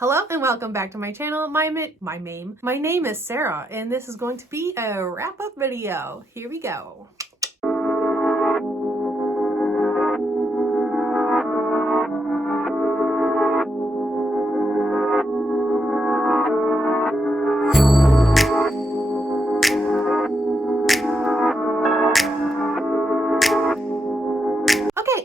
Hello and welcome back to my channel. My name is Sarah, and this is going to be a wrap-up video. Here we go.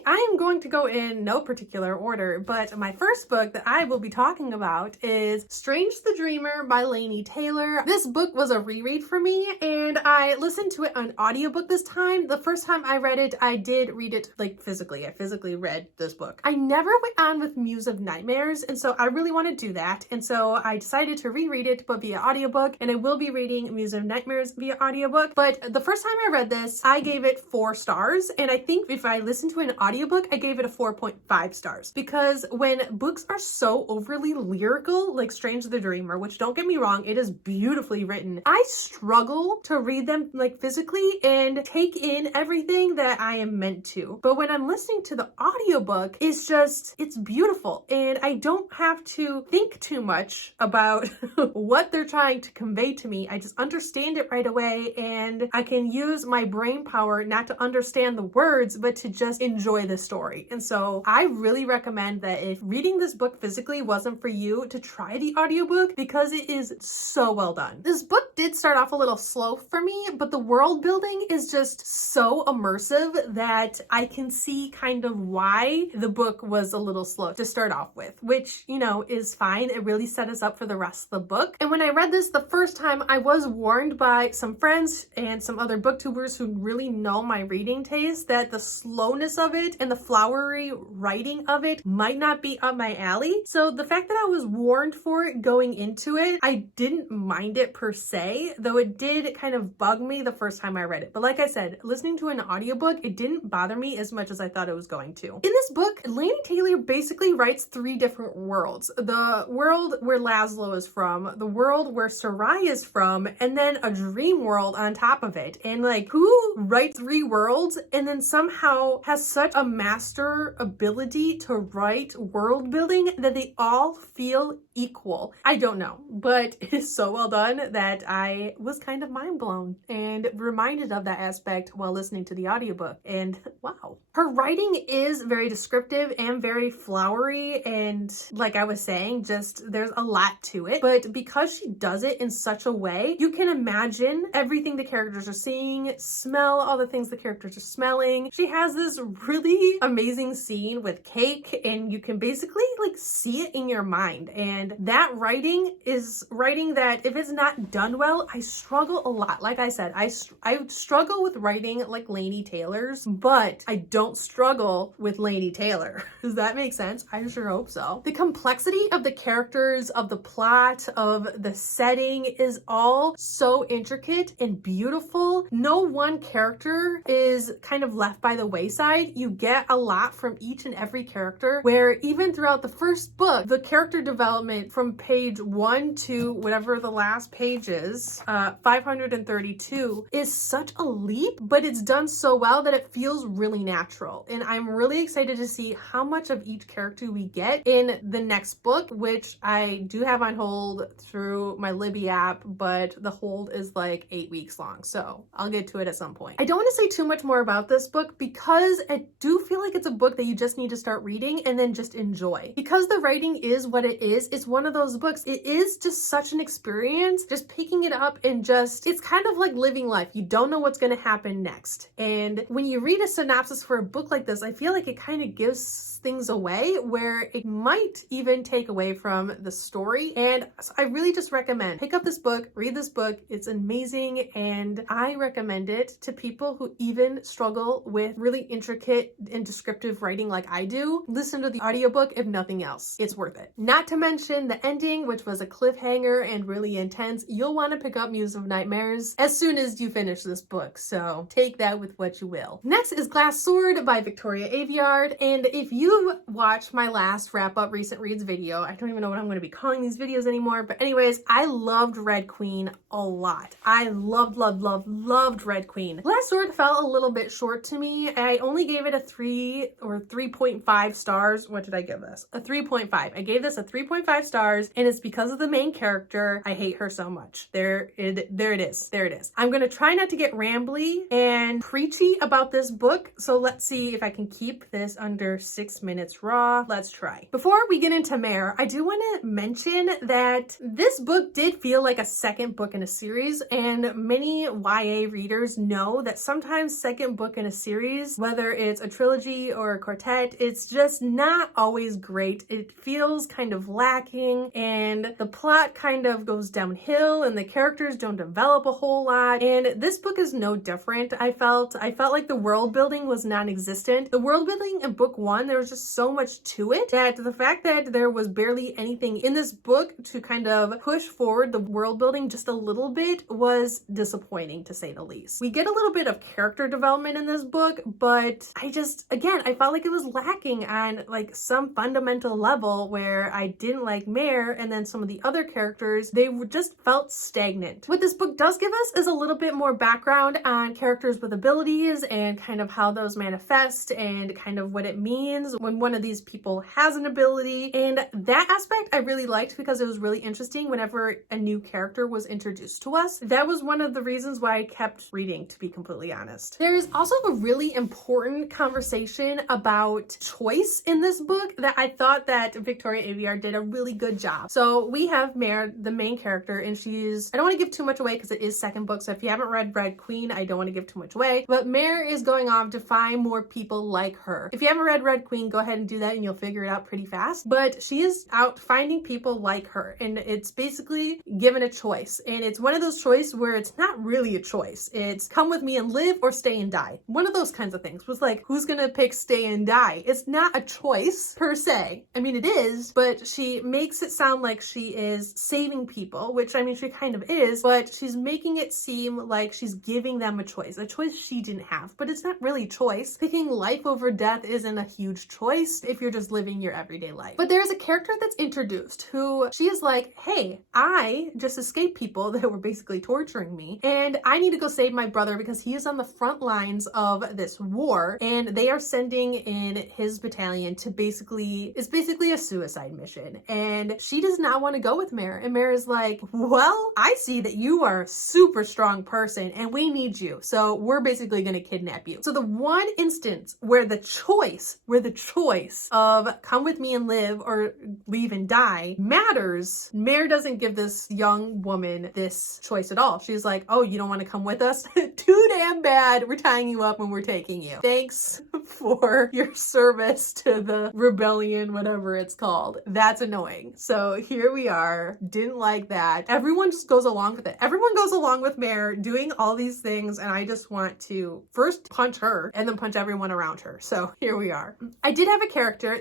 I'm going to go in no particular order, but my first book that I will be talking about is Strange the Dreamer by Laini Taylor. This book was a reread for me, and I listened to it on audiobook this time. The first time I read it, I did read it physically. I physically read this book. I never went on with Muse of Nightmares, and so I really want to do that, and so I decided to reread it, but via audiobook, and I will be reading Muse of Nightmares via audiobook. But the first time I read this, I gave it 4 stars, and I think if I listened to an audiobook, I gave it a 4.5 stars, because when books are so overly lyrical, like Strange the Dreamer, which don't get me wrong, it is beautifully written, I struggle to read them physically and take in everything that I am meant to. But when I'm listening to the audiobook, it's beautiful, and I don't have to think too much about what they're trying to convey to me. I just understand it right away, and I can use my brain power not to understand the words, but to just enjoy the story. And so I really recommend that if reading this book physically wasn't for you, to try the audiobook, because it is so well done. This book did start off a little slow for me, but the world building is just so immersive that I can see kind of why the book was a little slow to start off with, which, you know, is fine. It really set us up for the rest of the book. And when I read this the first time, I was warned by some friends and some other booktubers who really know my reading taste that the slowness of it and the flowery writing of it might not be up my alley. So the fact that I was warned for it going into it, I didn't mind it per se, though it did kind of bug me the first time I read it. But like I said, listening to an audiobook, it didn't bother me as much as I thought it was going to. In this book, Laini Taylor basically writes 3 different worlds. The world where Laszlo is from, the world where Sarai is from, and then a dream world on top of it. And like, who writes 3 worlds and then somehow has such a master ability to write world building that they all feel equal? I don't know, but it is so well done that I was kind of mind blown and reminded of that aspect while listening to the audiobook. And wow. Her writing is very descriptive and very flowery, and like I was saying, just there's a lot to it. But because she does it in such a way, you can imagine everything the characters are seeing, smell all the things the characters are smelling. She has this really amazing scene with cake, and you can basically like see it in your mind. And that writing is writing that if it's not done well, I struggle a lot. Like I said, I struggle with writing like Laini Taylor's, but I don't struggle with Laini Taylor. Does that make sense? I sure hope so. The complexity of the characters, of the plot, of the setting is all so intricate and beautiful. No one character is kind of left by the wayside. You get a lot from each and every character, where even throughout the first book, the character development from page 1 to whatever the last page is, 532, is such a leap, but it's done so well that it feels really natural. And I'm really excited to see how much of each character we get in the next book, which I do have on hold through my Libby app, but the hold is like 8 weeks long, so I'll get to it at some point. I don't want to say too much more about this book because I do feel like it's a book that you just need to start reading and then just enjoy. Because the writing is what it is, it's one of those books. It is just such an experience, just picking it up and just, it's kind of like living life. You don't know what's going to happen next. And when you read a synopsis for a book like this, I feel like it kind of gives things away, where it might even take away from the story. And so I really just recommend pick up this book, read this book. It's amazing, and I recommend it to people who even struggle with really intricate and descriptive writing like I do. Listen to the audiobook if nothing else. It's worth it. Not to mention the ending, which was a cliffhanger and really intense. You'll want to pick up Muse of Nightmares as soon as you finish this book, so take that with what you will. Next is Glass Sword by Victoria Aveyard, and if you've watched my last wrap-up recent reads video, I don't even know what I'm going to be calling these videos anymore, but anyways, I loved Red Queen a lot. I loved Red Queen. Glass Sword fell a little bit short to me. I only gave it a 3 or 3.5 stars. What did I give this? A 3.5. I gave this a 3.5 stars, and it's because of the main character. I hate her so much. There it is. I'm gonna try not to get rambly and preachy about this book, so let's see if I can keep this under 6 minutes raw. Let's try. Before we get into Mare, I do want to mention that this book did feel like a second book in a series, and many YA readers know that sometimes second book in a series, whether it's a trilogy or a quartet, it's just not always great. It feels kind of lacking, and the plot kind of goes downhill, and the characters don't develop a whole lot, and this book is no different. I felt like the world building was non-existent. The world building in book one, there was just so much to it that the fact that there was barely anything in this book to kind of push forward the world building just a little bit was disappointing, to say the least. We get a little bit of character development in this book, but I felt like it was lacking on like some fundamental level, where I didn't like Mare, and then some of the other characters, they just felt stagnant. What this book does give us is a little bit more background on characters with abilities and kind of how those manifest and kind of what it means when one of these people has an ability. And that aspect I really liked, because it was really interesting whenever a new character was introduced to us. That was one of the reasons why I kept reading, to be completely honest. There's also a really important conversation about choice in this book that I thought that Victoria Aveyard did a really good job. So we have Mare, the main character, and I don't want to give too much away because it is second book, so if you haven't read Red Queen, I don't want to give too much away, but Mare is going off to find more people like her. If you haven't read Red Queen, go ahead and do that and you'll figure it out pretty fast, but she is out finding people like her, and it's basically given a choice, and it's one of those choices where it's not really a choice. It's come with me and live or stay and die. One of those kinds of things was like, who's gonna pick stay and die? It's not a choice per se. I mean, it is, but she makes it sound like she is saving people, which I mean, she kind of is, but she's making it seem like she's giving them a choice she didn't have, but it's not really choice. Picking life over death isn't a huge choice if you're just living your everyday life. But there's a character that's introduced who she is like, hey, I just escaped people that were basically torturing me, and I need to go save my brother because he is on the front lines of this war, and they are sending in his battalion to it's basically a suicide mission, and she does not want to go with Mare, and Mare is like, well, I see that you are a super strong person and we need you, so we're basically going to kidnap you. So the one instance where the choice of come with me and live or leave and die matters, Mare doesn't give this young woman this choice at all. She's like, oh, you don't want to come with us? Too damn bad. We're tying you up and we're taking you. Thanks for your service to the rebellion, whatever it's called. That's annoying. So here we are. Didn't like that. Everyone just goes along with it. Everyone goes along with Mare doing all these things, and I just want to first punch her and then punch everyone around her. So here we are. I did have a character.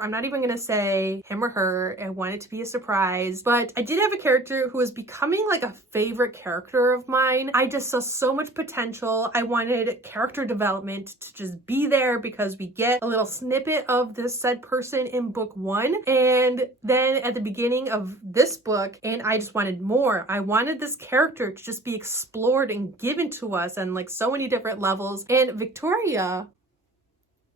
I'm not even going to say him or her. I want it to be a surprise, but I did have a character who was becoming like a favorite character of mine. I just saw so much potential. I wanted character development to just be there because we get a little snippet of this said person in book one, and then at the beginning of this book, and I just wanted more. I wanted this character to just be explored and given to us on like so many different levels, and Victoria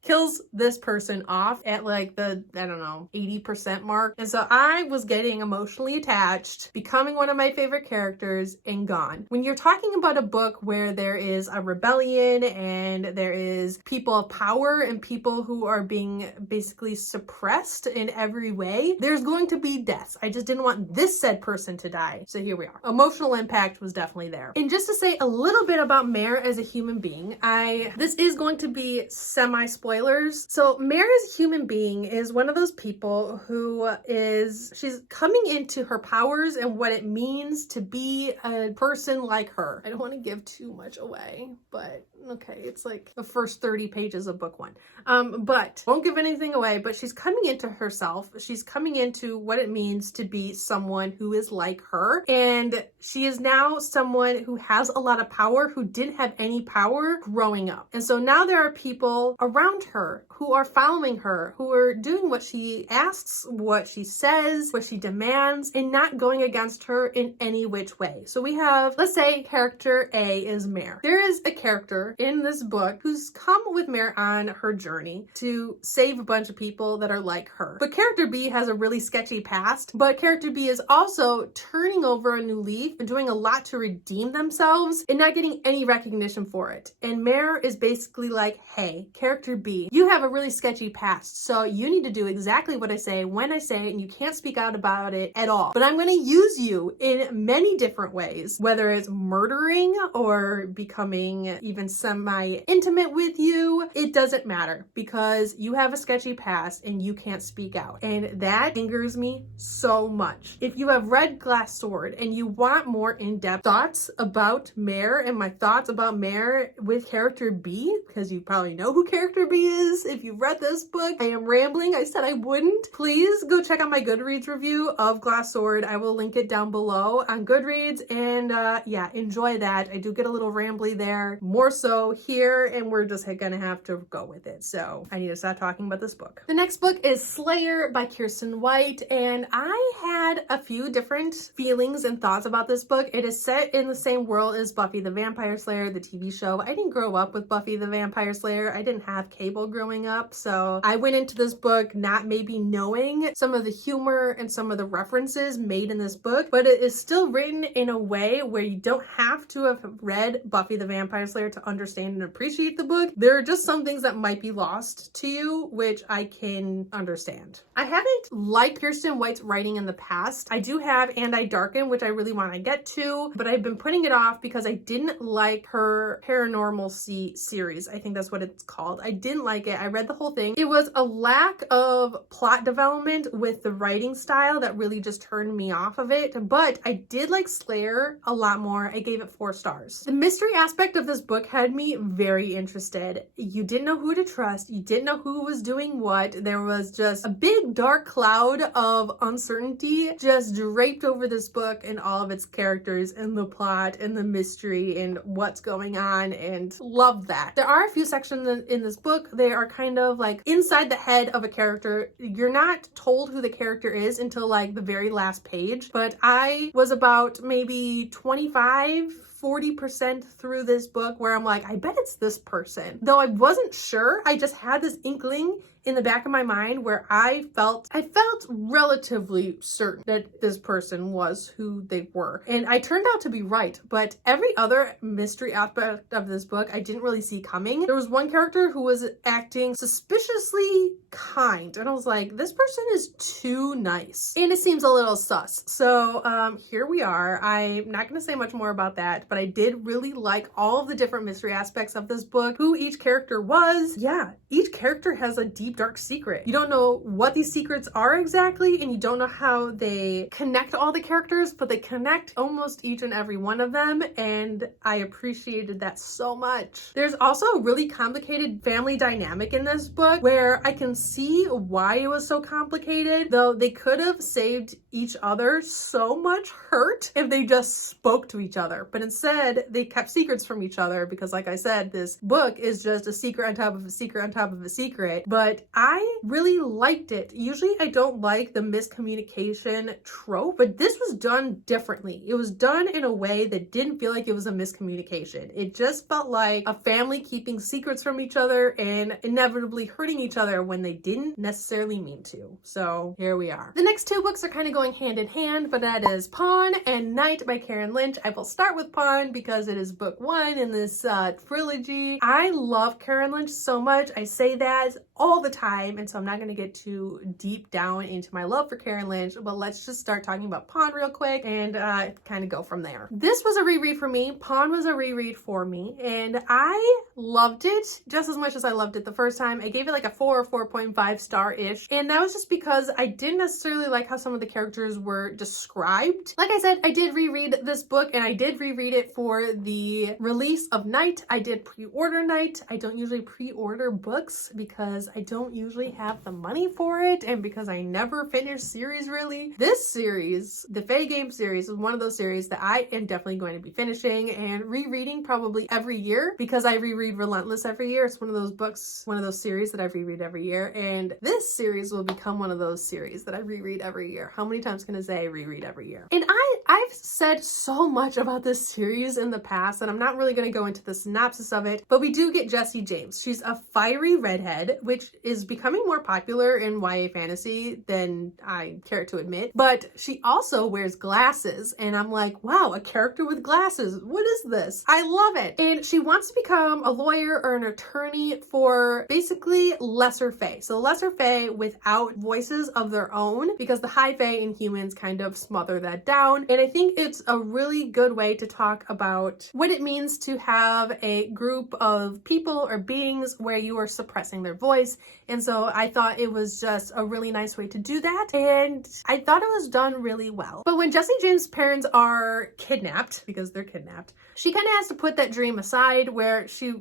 kills this person off at like the, I don't know, 80% mark. And so I was getting emotionally attached, becoming one of my favorite characters, and gone. When you're talking about a book where there is a rebellion and there is people of power and people who are being basically suppressed in every way, there's going to be deaths. I just didn't want this said person to die. So here we are. Emotional impact was definitely there. And just to say a little bit about Mare as a human being, this is going to be semi-spoiler. So Mare as a human being is one of those people who she's coming into her powers and what it means to be a person like her. I don't want to give too much away, but okay, it's like the first 30 pages of book one. But won't give anything away, but she's coming into herself. She's coming into what it means to be someone who is like her. And she is now someone who has a lot of power who didn't have any power growing up. And so now there are people around around her, who are following her, who are doing what she asks, what she says, what she demands, and not going against her in any which way. So we have, let's say character A is Mare. There is a character in this book who's come with Mare on her journey to save a bunch of people that are like her. But character B has a really sketchy past, but character B is also turning over a new leaf and doing a lot to redeem themselves and not getting any recognition for it. And Mare is basically like, hey, character B, you have a really sketchy past, so you need to do exactly what I say when I say it, and you can't speak out about it at all. But I'm going to use you in many different ways, whether it's murdering or becoming even semi-intimate with you. It doesn't matter because you have a sketchy past and you can't speak out. And that angers me so much. If you have read Glass Sword and you want more in-depth thoughts about Mare and my thoughts about Mare with character B, because you probably know who character B is if you've read this book. I am rambling. I said I wouldn't. Please go check out my Goodreads review of Glass Sword. I will link it down below on Goodreads, and yeah, enjoy that. I do get a little rambly there, more so here, and we're just gonna have to go with it. So I need to stop talking about this book. The next book is Slayer by Kiersten White, and I had a few different feelings and thoughts about this book. It is set in the same world as Buffy the Vampire Slayer, the TV show. I didn't grow up with Buffy the Vampire Slayer. I didn't have cable growing up, so I went into this book not maybe knowing some of the humor and some of the references made in this book, but it is still written in a way where you don't have to have read Buffy the Vampire Slayer to understand and appreciate the book. There are just some things that might be lost to you, which I can understand. I haven't liked Kiersten White's writing in the past. I do have And I Darken, which I really want to get to, but I've been putting it off because I didn't like her Paranormal series. I think that's what it's called. I didn't like it. I read the whole thing. It was a lack of plot development with the writing style that really just turned me off of it, but I did like Slayer a lot more. I gave it 4 stars. The mystery aspect of this book had me very interested. You didn't know who to trust. You didn't know who was doing what. There was just a big dark cloud of uncertainty just draped over this book and all of its characters and the plot and the mystery and what's going on, and love that. There are a few sections in this book. They are kind of like inside the head of a character. You're not told who the character is until like the very last page, but I was about maybe 40% through this book where I'm like, I bet it's this person. Though I wasn't sure, I just had this inkling in the back of my mind where I felt relatively certain that this person was who they were. And I turned out to be right, but every other mystery aspect of this book I didn't really see coming. There was one character who was acting suspiciously kind, and I was like, this person is too nice. And it seems a little sus. So here we are. I'm not going to say much more about that, but I did really like all of the different mystery aspects of this book, who each character was. Yeah, each character has a deep, dark secret. You don't know what these secrets are exactly, and you don't know how they connect all the characters, but they connect almost each and every one of them, and I appreciated that so much. There's also a really complicated family dynamic in this book where I can see why it was so complicated, though they could have saved each other so much hurt if they just spoke to each other, but instead they kept secrets from each other because, like I said, this book is just a secret on top of a secret on top of a secret. But I really liked it. Usually I don't like the miscommunication trope, but this was done differently. It was done in a way that didn't feel like it was a miscommunication. It just felt like a family keeping secrets from each other and inevitably hurting each other when they didn't necessarily mean to. So here we are. The next 2 books are kind of going hand in hand, but that is Pawn and Night by Karen Lynch. I will start with Pawn because it is book 1 in this trilogy. I love Karen Lynch so much. I say that all the time, and so I'm not going to get too deep down into my love for Karen Lynch, but let's just start talking about Pawn real quick and kind of go from there. This was a reread for me. Pawn was a reread for me, and I loved it just as much as I loved it the first time. I gave it like a 4 or 4.5 star-ish, and that was just because I didn't necessarily like how some of the characters were described. Like I said, I did reread this book, and I did reread it for the release of Night. I did pre-order Night. I don't usually pre-order books because because I don't usually have the money for it and because I never finish series really. This series, the Fae Game series, is one of those series that I am definitely going to be finishing and rereading probably every year because I reread Relentless every year. It's one of those books, one of those series that I reread every year, and this series will become one of those series that I reread every year. How many times can I say reread every year? And I've said so much about this series in the past, and I'm not really going to go into the synopsis of it, but we do get Jessie James. She's a fiery redhead, which is becoming more popular in YA fantasy than I care to admit, but she also wears glasses, and I'm like, wow, a character with glasses. What is this? I love it. And she wants to become a lawyer or an attorney for basically lesser fae. So lesser fae without voices of their own, because the high fae and humans kind of smother that down. And I think it's a really good way to talk about what it means to have a group of people or beings where you are suppressing their voice. And so I thought it was just a really nice way to do that. And I thought it was done really well. But when Jessie James' parents are kidnapped, because they're kidnapped, she kind of has to put that dream aside where she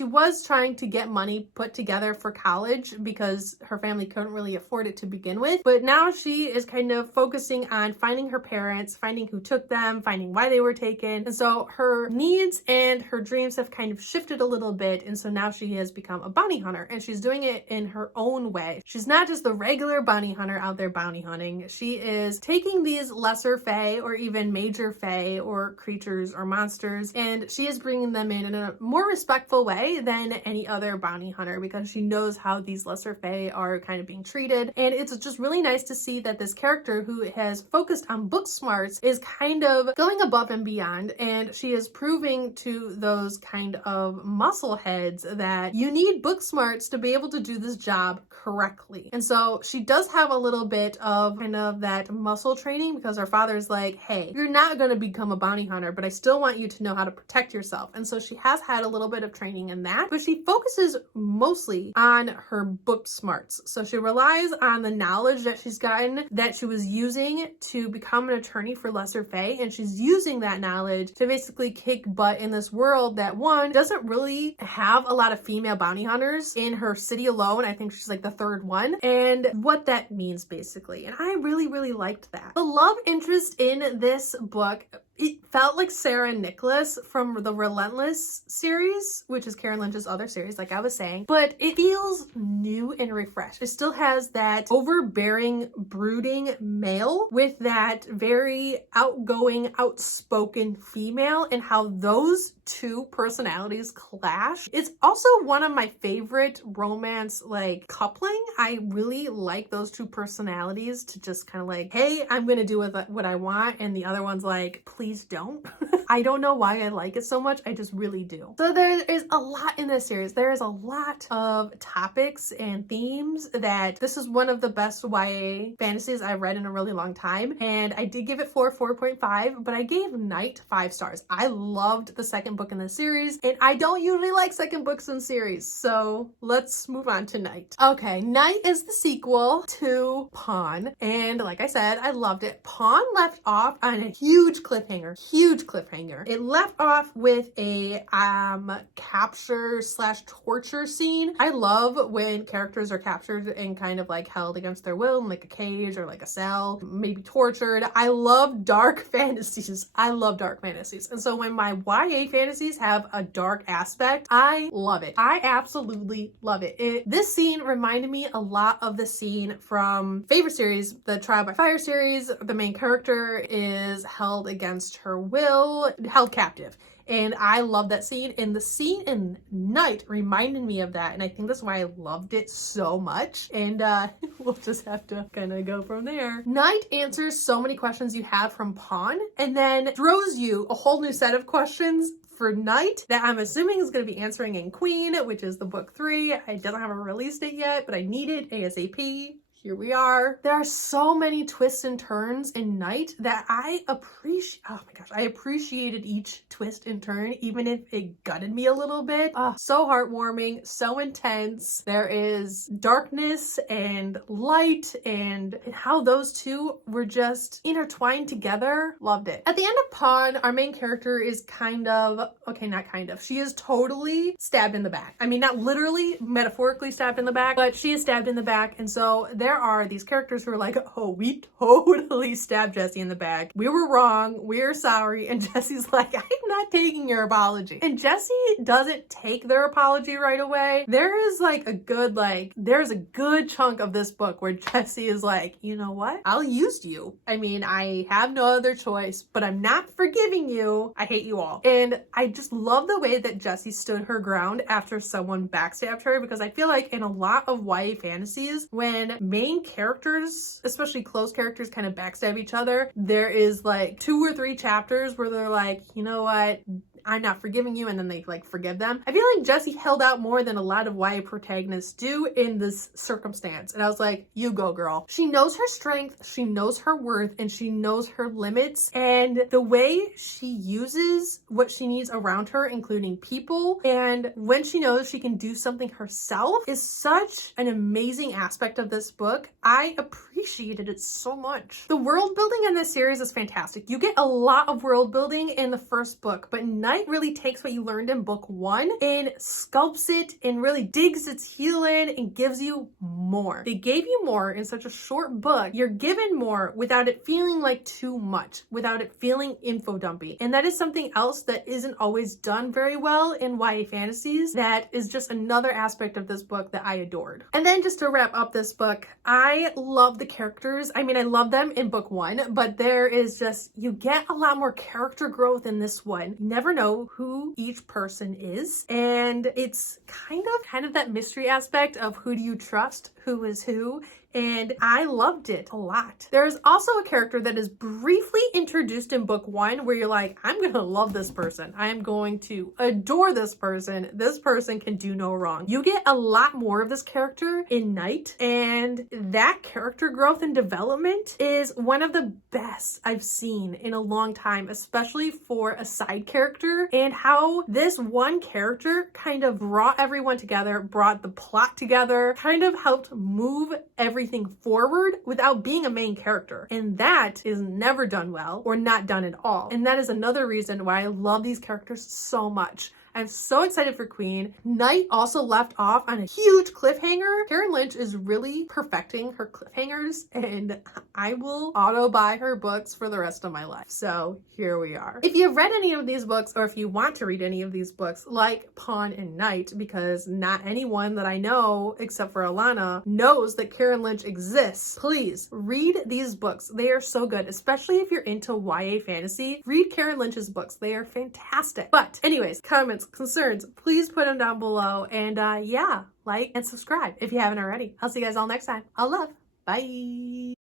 was trying to get money put together for college because her family couldn't really afford it to begin with. But now she is kind of focusing on finding her parents, finding who took them, finding why they were taken. And so her needs and her dreams have kind of shifted a little bit. And so now she has become a bounty hunter, and she's doing it in her own way. She's not just the regular bounty hunter out there bounty hunting. She is taking these lesser fae or even major fae or creatures or monsters, and she is bringing them in a more respectful way than any other bounty hunter because she knows how these lesser fae are kind of being treated. And it's just really nice to see that this character who has focused on book smarts is kind of going above and beyond, and she is proving to those kind of muscle heads that you need book smarts to be able to do this job correctly. And so she does have a little bit of kind of that muscle training because her father's like, hey, you're not going to become a bounty hunter, but I still want you to know how to protect yourself. And so she has had a little bit of training in that, but she focuses mostly on her book smarts. So she relies on the knowledge that she's gotten that she was using to become an attorney for lesser fae, and she's using that knowledge to basically kick butt in this world that, one, doesn't really have a lot of female bounty hunters in her city alone. I think she's like the third one, and what that means basically. And I really, really liked that. The love interest in this book, it felt like Sarah and Nicholas from the Relentless series, which is Karen Lynch's other series, like I was saying, but it feels new and refreshed. It still has that overbearing, brooding male with that very outgoing, outspoken female, and how those two personalities clash. It's also one of my favorite romance like coupling. I really like those two personalities to just kind of like, hey, I'm gonna do what I want, and the other one's like, please don't. I don't know why I like it so much. I just really do. So there is a lot in this series. There is a lot of topics and themes that this is one of the best YA fantasies I've read in a really long time. And I did give it 4.5, but I gave Night 5 stars. I loved the second book in the series, and I don't usually like second books in series. So let's move on to Night. Okay, Night is the sequel to Pawn. And like I said, I loved it. Pawn left off on a huge cliffhanger. It left off with a capture/torture scene. I love when characters are captured and kind of like held against their will in like a cage or like a cell, maybe tortured. I love dark fantasies. And so when my YA fantasies have a dark aspect, I love it. I absolutely love it. This scene reminded me a lot of the scene from favorite series, the Trial by Fire series. The main character is held against her will, held captive. And I love that scene. And the scene in Night reminded me of that. And I think that's why I loved it so much. And we'll just have to kind of go from there. Night answers so many questions you have from Pawn, and then throws you a whole new set of questions for Night that I'm assuming is going to be answering in Queen, which is the book 3. I don't have a release date yet, but I need it ASAP. here we are. There are so many twists and turns in Night that I appreciate. Oh my gosh, I appreciated each twist and turn, even if it gutted me a little bit. So heartwarming, so intense. There is darkness and light, and how those two were just intertwined together. Loved it. At the end of Pawn, our main character is she is totally stabbed in the back. I mean, not literally, metaphorically stabbed in the back, but she is stabbed in the back. And so there are these characters who are like, oh, we totally stabbed Jessie in the back. We were wrong. We're sorry. And Jessie's like, I'm not taking your apology. And Jessie doesn't take their apology right away. There is like there's a good chunk of this book where Jessie is like, you know what? I'll use you. I mean, I have no other choice, but I'm not forgiving you. I hate you all. And I just love the way that Jessie stood her ground after someone backstabbed her, because I feel like in a lot of YA fantasies, when main characters, especially close characters, kind of backstab each other, there is like 2 or 3 chapters where they're like, you know what? I'm not forgiving you, and then they like forgive them. I feel like Jessie held out more than a lot of YA protagonists do in this circumstance. And I was like, you go, girl. She knows her strength, she knows her worth, and she knows her limits. And the way she uses what she needs around her, including people, and when she knows she can do something herself, is such an amazing aspect of this book. I appreciated it so much. The world building in this series is fantastic. You get a lot of world building in the first book, but Night really takes what you learned in book 1 and sculpts it and really digs its heel in and gives you more. They gave you more in such a short book. You're given more without it feeling like too much, without it feeling info dumpy. And that is something else that isn't always done very well in YA fantasies. That is just another aspect of this book that I adored. And then just to wrap up this book, I love the characters. I mean, I love them in book 1, but there is just, you get a lot more character growth in this one. You never know who each person is, and it's kind of that mystery aspect of who do you trust, who is who, and I loved it a lot. There's also a character that is briefly introduced in book 1 where you're like, I'm gonna love this person. I am going to adore this person. This person can do no wrong. You get a lot more of this character in Night, and that character growth and development is one of the best I've seen in a long time, especially for a side character, and how this one character kind of brought everyone together, brought the plot together, kind of helped move everything forward without being a main character. And that is never done well, or not done at all. And that is another reason why I love these characters so much. I'm so excited for Queen. Night also left off on a huge cliffhanger. Karen Lynch is really perfecting her cliffhangers, and I will auto buy her books for the rest of my life. So here we are. If you've read any of these books, or if you want to read any of these books, like Pawn and Night, because not anyone that I know, except for Alana, knows that Karen Lynch exists, please read these books. They are so good, especially if you're into YA fantasy. Read Karen Lynch's books. They are fantastic. But anyways, comments, concerns, please put them down below, and yeah, like and subscribe if you haven't already. I'll see you guys all next time. All love. Bye.